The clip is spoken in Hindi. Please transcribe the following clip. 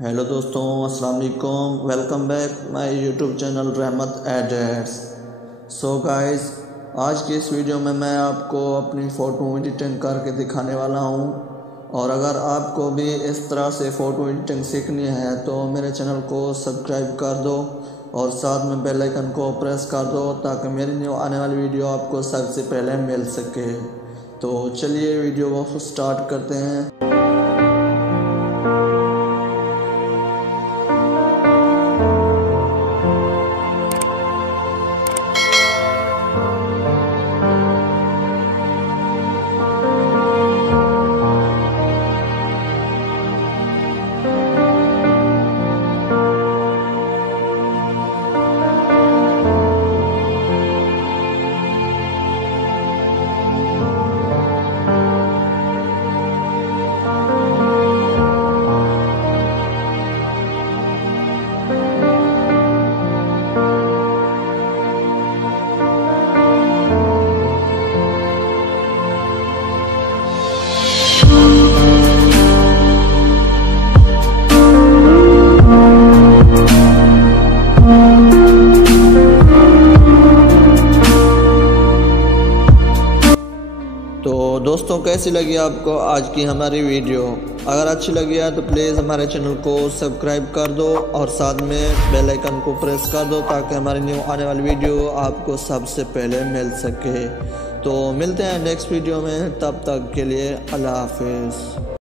हेलो दोस्तों, अस्सलाम वालेकुम। Welcome back my YouTube channel रहमत एडिट्स। सो गाइस, आज की इस वीडियो में मैं आपको अपनी फ़ोटो एडिटिंग करके दिखाने वाला हूं। और अगर आपको भी इस तरह से फ़ोटो एडिटिंग सीखनी है तो मेरे चैनल को सब्सक्राइब कर दो और साथ में बेल आइकन को प्रेस कर दो ताकि मेरी न्यू आने वाली वीडियो आपको सबसे पहले मिल सके। तो चलिए वीडियो को स्टार्ट करते हैं। तो दोस्तों, कैसी लगी आपको आज की हमारी वीडियो? अगर अच्छी लगी है तो प्लीज़ हमारे चैनल को सब्सक्राइब कर दो और साथ में बेल आइकन को प्रेस कर दो ताकि हमारी न्यू आने वाली वीडियो आपको सबसे पहले मिल सके। तो मिलते हैं नेक्स्ट वीडियो में, तब तक के लिए अल्लाह हाफिज़।